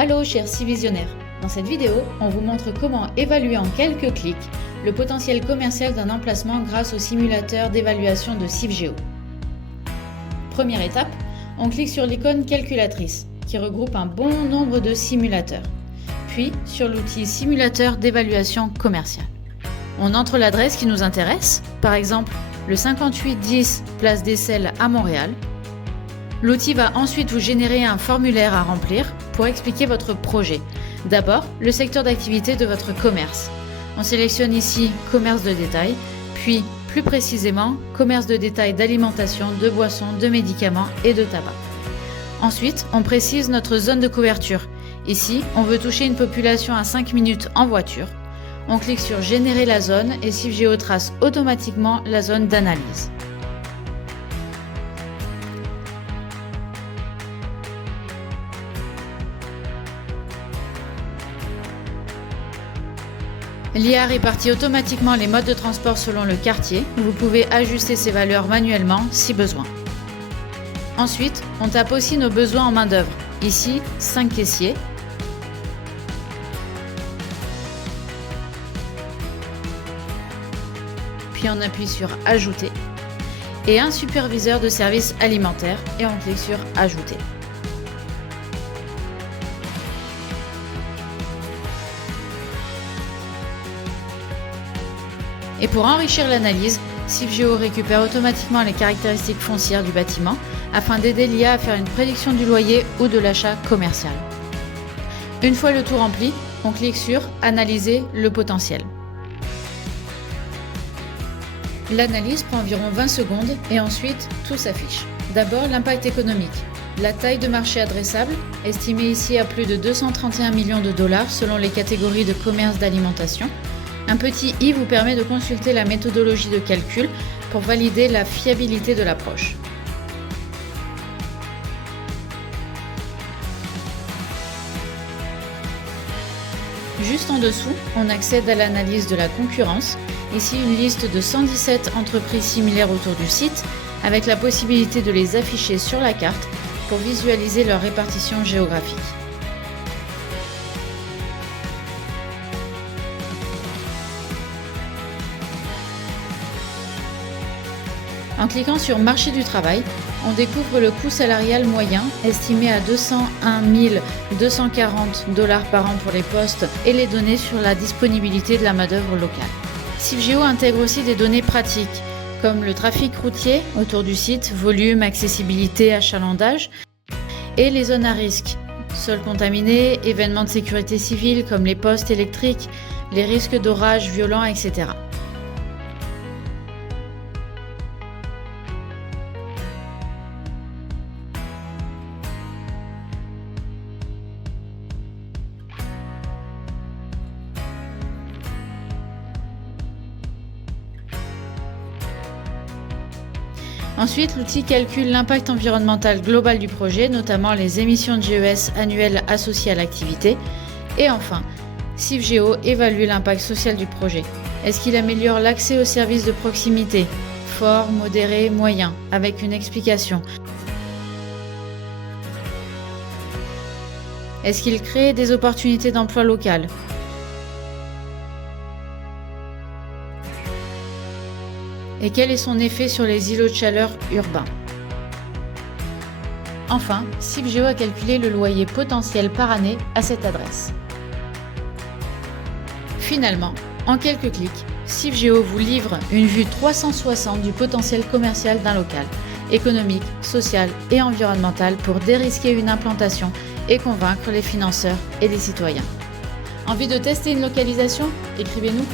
Allô chers visionnaires, dans cette vidéo, on vous montre comment évaluer en quelques clics le potentiel commercial d'un emplacement grâce au simulateur d'évaluation de Civgeo. Première étape, on clique sur l'icône calculatrice qui regroupe un bon nombre de simulateurs, puis sur l'outil simulateur d'évaluation commerciale. On entre l'adresse qui nous intéresse, par exemple le 5810 Place des Selles à Montréal. L'outil va ensuite vous générer un formulaire à remplir pour expliquer votre projet. D'abord, le secteur d'activité de votre commerce. On sélectionne ici commerce de détail, puis plus précisément commerce de détail d'alimentation, de boissons, de médicaments et de tabac. Ensuite, on précise notre zone de couverture. Ici, on veut toucher une population à 5 minutes en voiture. On clique sur générer la zone et Civgeo trace automatiquement la zone d'analyse. L'IA répartit automatiquement les modes de transport selon le quartier. Vous pouvez ajuster ces valeurs manuellement si besoin. Ensuite, on tape aussi nos besoins en main-d'œuvre. Ici, 5 caissiers. Puis on appuie sur Ajouter. Et un superviseur de services alimentaires et on clique sur Ajouter. Et pour enrichir l'analyse, Civgeo récupère automatiquement les caractéristiques foncières du bâtiment afin d'aider l'IA à faire une prédiction du loyer ou de l'achat commercial. Une fois le tout rempli, on clique sur Analyser le potentiel. L'analyse prend environ 20 secondes et ensuite tout s'affiche. D'abord l'impact économique. La taille de marché adressable, estimée ici à plus de 231 millions de dollars selon les catégories de commerce d'alimentation. Un petit i vous permet de consulter la méthodologie de calcul pour valider la fiabilité de l'approche. Juste en dessous, on accède à l'analyse de la concurrence. Ici, une liste de 117 entreprises similaires autour du site, avec la possibilité de les afficher sur la carte pour visualiser leur répartition géographique. En cliquant sur Marché du travail, on découvre le coût salarial moyen estimé à 201 240 $ par an pour les postes et les données sur la disponibilité de la main-d'œuvre locale. Civgeo intègre aussi des données pratiques comme le trafic routier autour du site, volume, accessibilité, achalandage et les zones à risque, sols contaminés, événements de sécurité civile comme les postes électriques, les risques d'orages violents, etc. Ensuite, l'outil calcule l'impact environnemental global du projet, notamment les émissions de GES annuelles associées à l'activité. Et enfin, Civgeo évalue l'impact social du projet. Est-ce qu'il améliore l'accès aux services de proximité, fort, modéré, moyen, avec une explication? Est-ce qu'il crée des opportunités d'emploi locales? Et quel est son effet sur les îlots de chaleur urbains? Enfin, Civgeo a calculé le loyer potentiel par année à cette adresse. Finalement, en quelques clics, Civgeo vous livre une vue 360 du potentiel commercial d'un local, économique, social et environnemental pour dérisquer une implantation et convaincre les financeurs et les citoyens. Envie de tester une localisation? Écrivez-nous.